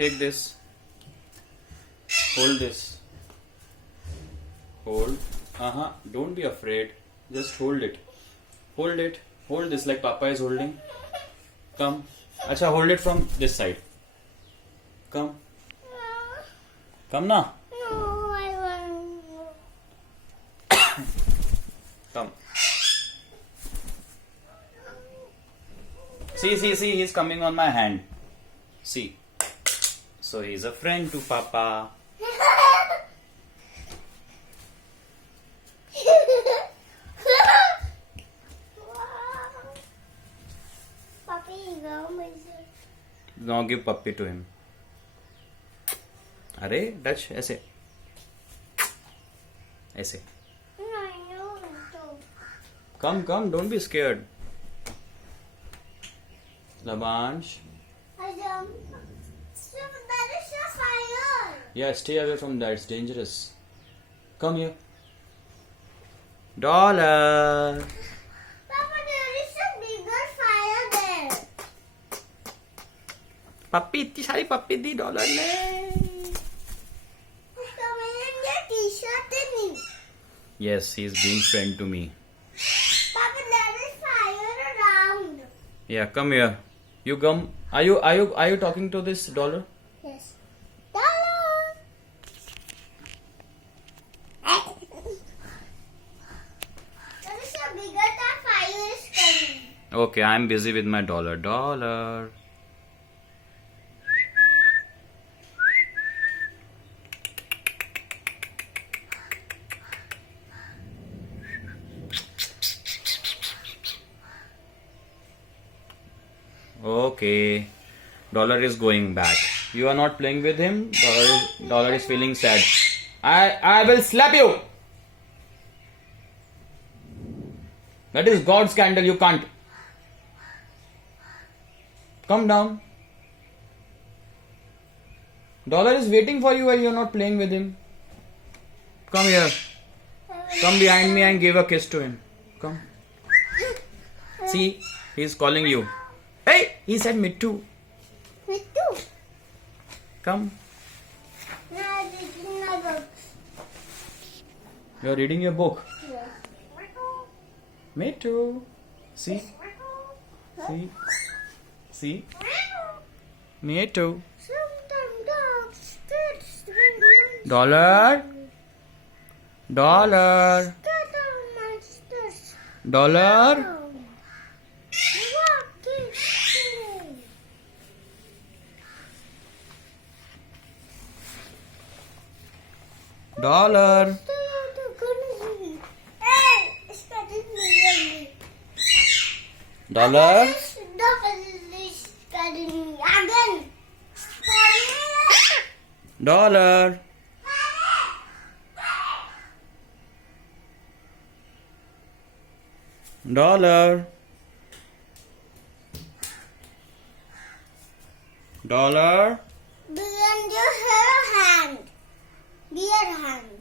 take this. Hold this. Hold. Don't be afraid. Just hold it. Hold it. Hold this like Papa is holding. Come. Acha, hold it from this side. Come. Come na. No, I want. Come. See, he's coming on my hand. See. So he's a friend to Papa. Puppy, go, Now give puppy to him. अरे touch ऐसे ऐसे. Come, don't be scared. Lavansh. That is a fire. Yeah, stay away from that. It's dangerous. Come here. Dollar. Papa, there is a bigger fire there. पप्पी इतनी सारी पप्पी दी dollar ने. Come in your t-shirt and me. Yes, he's being friend to me. Papa, there is fire around. Yeah, come here. You come. Are you talking to this dollar? Yes. Dollar. There is a bigger fire is coming. Okay, I'm busy with my dollar. Dollar. Okay, dollar is going back. You are not playing with him. Dollar is feeling sad. I will slap you. That is God's candle. You can't. Come down. Dollar is waiting for you and you are not playing with him. Come here. Come behind me and give a kiss to him. Come. See, he is calling you. Hey, he said me too. Me too. Come. Now I'm reading my book. You are reading your book. Yeah. Me too. See? See? Me too. Sometimes dogs Dollar. monsters. Dollar. Dollar. Dollar. Dollar. Dollar. Dollar. Behind your hand. Beer hand.